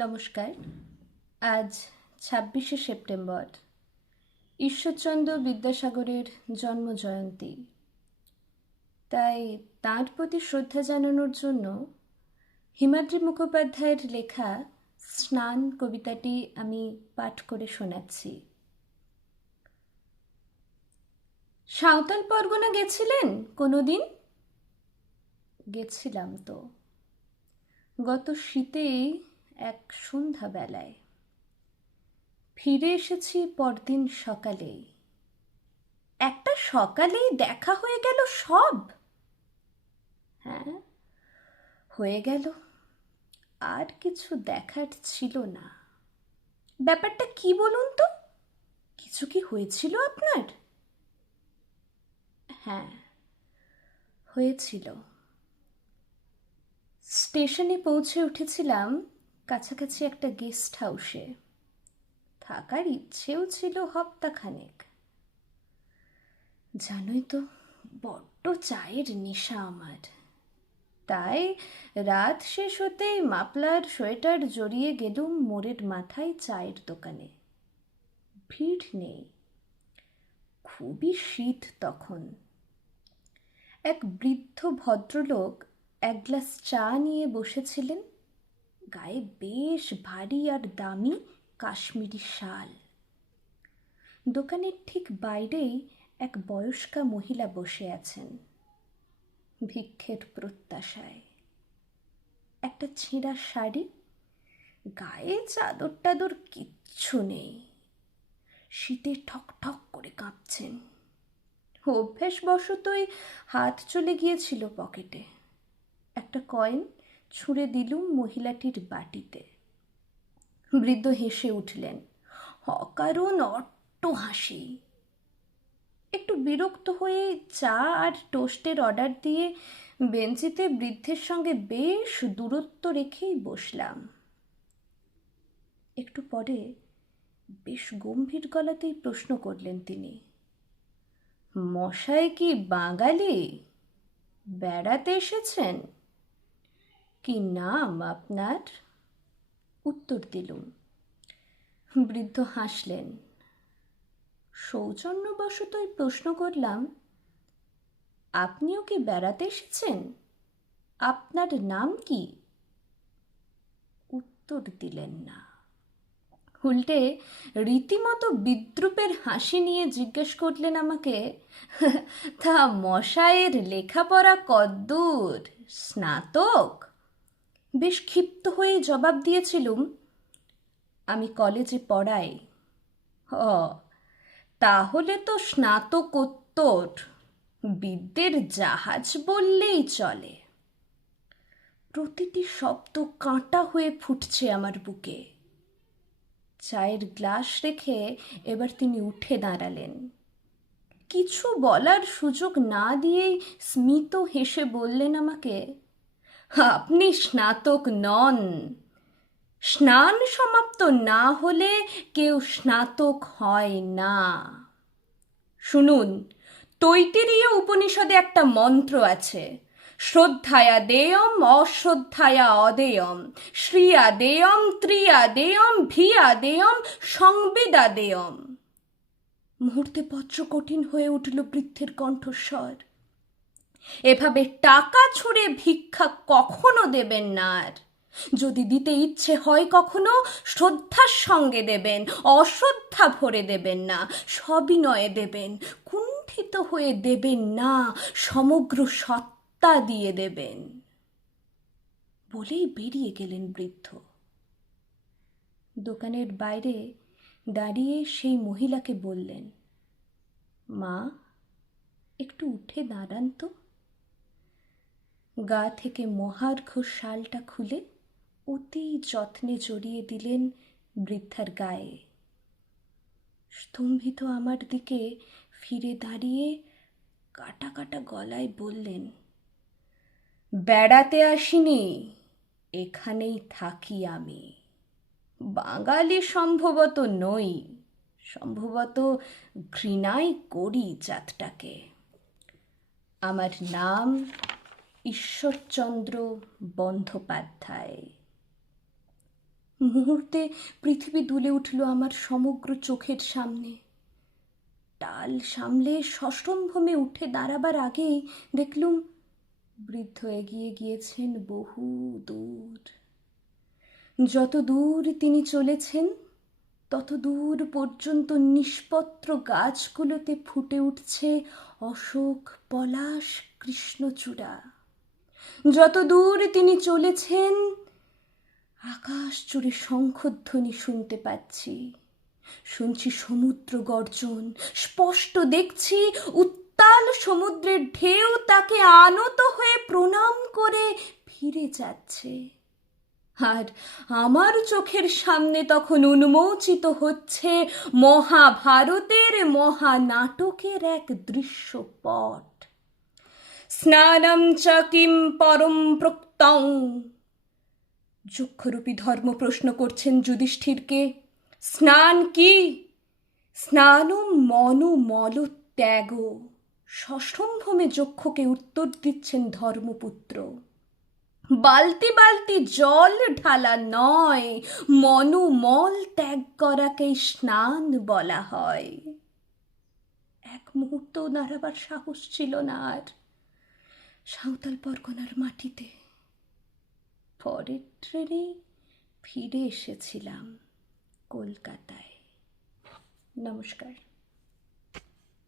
নমস্কার। আজ ছাব্বিশে সেপ্টেম্বর, ঈশ্বরচন্দ্র বিদ্যাসাগরের জন্মজয়ন্তী। তাই তাঁর প্রতি শ্রদ্ধা জানানোর জন্য হিমাদ্রি মুখোপাধ্যায়ের লেখা স্নান কবিতাটি আমি পাঠ করে শোনাচ্ছি। সাঁওতাল পরগনা গেছিলেন কোনোদিন? গেছিলাম তো। গত শীতেই এক সন্ধ্যাবেলায়। ফিরে এসেছি পরদিন সকালেই। একটা সকালেই দেখা হয়ে গেল সব। হ্যাঁ হয়ে গেল। আর কিছু দেখার ছিল না। ব্যাপারটা কি বলুন তো? কিছু কি হয়েছিল আপনার? হ্যাঁ হয়েছিল। স্টেশনে পৌঁছে উঠেছিলাম কাছাকাছি একটা গেস্ট হাউসে। থাকার ইচ্ছেও ছিল হপ্তাখানেক। জানোই তো, বড্ড চায়ের নেশা আমার। তাই রাত শেষ হতেই মাপলার সোয়েটার জড়িয়ে গেলুম মোড়ের মাথায় চায়ের দোকানে। ভিড় নেই। খুবই শীত তখন। এক বৃদ্ধ ভদ্রলোক এক গ্লাস চা নিয়ে বসেছিলেন। গায়ে বেশ ভারী আর দামি কাশ্মীরি শাল। দোকানের ঠিক বাইরেই এক বয়স্কা মহিলা বসে আছেন, ভিক্ষের প্রত্যাশায়। একটা ছেঁড়া শাড়ি, গায়ে চাদর টাদর কিচ্ছু নেই। শীতে ঠক ঠক করে কাঁপছেন। অভ্যেসবশতই হাত চলে গিয়েছিল পকেটে। একটা কয়েন ছুঁড়ে দিলুম মহিলাটির বাটিতে। বৃদ্ধ হেসে উঠলেন অকারণ অট্ট হাসি। একটু বিরক্ত হয়ে চা আর টোস্টের অর্ডার দিয়ে বেঞ্চিতে বৃদ্ধের সঙ্গে বেশ দূরত্ব রেখেই বসলাম। একটু পরে বেশ গম্ভীর গলাতেই প্রশ্ন করলেন তিনি, মশাই কি বাঙালি? বেড়াতে এসেছেন? কি নাম আপনার? উত্তর দিলুম। বৃদ্ধ হাসলেন। সৌজন্যবশতই প্রশ্ন করলাম, আপনিও কি বেড়াতে এসেছেন? আপনার নাম কি? উত্তর দিলেন না। উল্টে রীতিমতো বিদ্রুপের হাসি নিয়ে জিজ্ঞেস করলেন আমাকে, তা মশায়ের লেখাপড়া কদ্দূর? স্নাতক? বেশ ক্ষিপ্ত হয়ে জবাব দিয়েছিলুম, আমি কলেজে পড়াই। ও তাহলে তো স্নাতকোত্তর। বিদ্যের জাহাজ বললেই চলে। প্রতিটি শব্দ কাঁটা হয়ে ফুটছে আমার বুকে। চায়ের গ্লাস রেখে এবার তিনি উঠে দাঁড়ালেন। কিছু বলার সুযোগ না দিয়েই স্মিত হেসে বললেন আমাকে আপনি স্নাতক নন। স্নান সমাপ্ত না হলে কেউ স্নাতক হয় না। শুনুন, তৈতিরীয় উপনিষদে একটা মন্ত্র আছে। শ্রদ্ধায়া দেয়ম, অশ্রদ্ধায়া অদেয়ম, শ্রিয়া দেয়ম, ত্রিয়া দেয়ম, ভিয়া দেয়ম, সংবিদা দেয়ম। মুহূর্তে পত্র কঠিন হয়ে উঠল বৃদ্ধের কণ্ঠস্বর। এভাবে টাকা ছুঁড়ে ভিক্ষা কখনো দেবেন না আর। যদি দিতে ইচ্ছে হয় কখনো, শ্রদ্ধার সঙ্গে দেবেন, অশ্রদ্ধা ভরে দেবেন না, সবিনয়ে দেবেন, কুণ্ঠিত হয়ে দেবেন না, সমগ্র সত্তা দিয়ে দেবেন। বলেই বেরিয়ে গেলেন বৃদ্ধ। দোকানের বাইরে দাঁড়িয়ে সেই মহিলাকে বললেন, মা, একটু উঠে দাঁড়ান তো। গা থেকে মহার্ঘ শালটা খুলে অতি যত্নে জড়িয়ে দিলেন বৃদ্ধার গায়ে। স্তম্ভিত আমার দিকে ফিরে দাঁড়িয়ে কাটা কাটা গলায় বললেন, বেড়াতে আসিনি, এখানেই থাকি আমি। বাঙালি সম্ভবত নই, সম্ভবত ঘৃণাই করি জাতটাকে। আমার নাম ঈশ্বরচন্দ্র বন্দ্যোপাধ্যায়। মুহূর্তে পৃথিবী দুলে উঠল আমার সমগ্র চোখের সামনে। টাল সামলে সষ্টমভূমে উঠে দাঁড়াবার আগেই দেখলুম বৃদ্ধ এগিয়ে গিয়েছেন বহু দূর। যত দূর তিনি চলেছেন, তত দূর পর্যন্ত নিষ্পত্র গাছগুলোতে ফুটে উঠছে অশোক পলাশ কৃষ্ণচূড়া। যত দূর তিনি চলেছেন, আকাশ জুড়ে শঙ্খধ্বনি শুনতে পাচ্ছি। শুনছি সমুদ্র গর্জন, স্পষ্ট দেখছি উত্তাল সমুদ্রের ঢেউ তাকে আনত হয়ে প্রণাম করে ফিরে যাচ্ছে। আর আমার চোখের সামনে তখন উন্মোচিত হচ্ছে মহাভারতের মহানাটকের এক দৃশ্যপট। স্নানম চ কিম পরম প্রক্তং যক্ষরূপী ধর্ম প্রশ্ন করছেন যুধিষ্ঠিরকে, স্নান কি? স্নানম মন মল ত্যাগ। ষষ্ঠমভূমে যক্ষকে উত্তর দিচ্ছেন ধর্মপুত্র। বালতি বালতি জল ঢালা নয়, মনু মল ত্যাগ করাকেই স্নান বলা হয়। এক মুহূর্ত নাড়াবার সাহস ছিল না আর। সাঁওতাল পরগনার মাটিতে। পরের ট্রেনে ফিরে এসেছিলাম কলকাতায়। নমস্কার।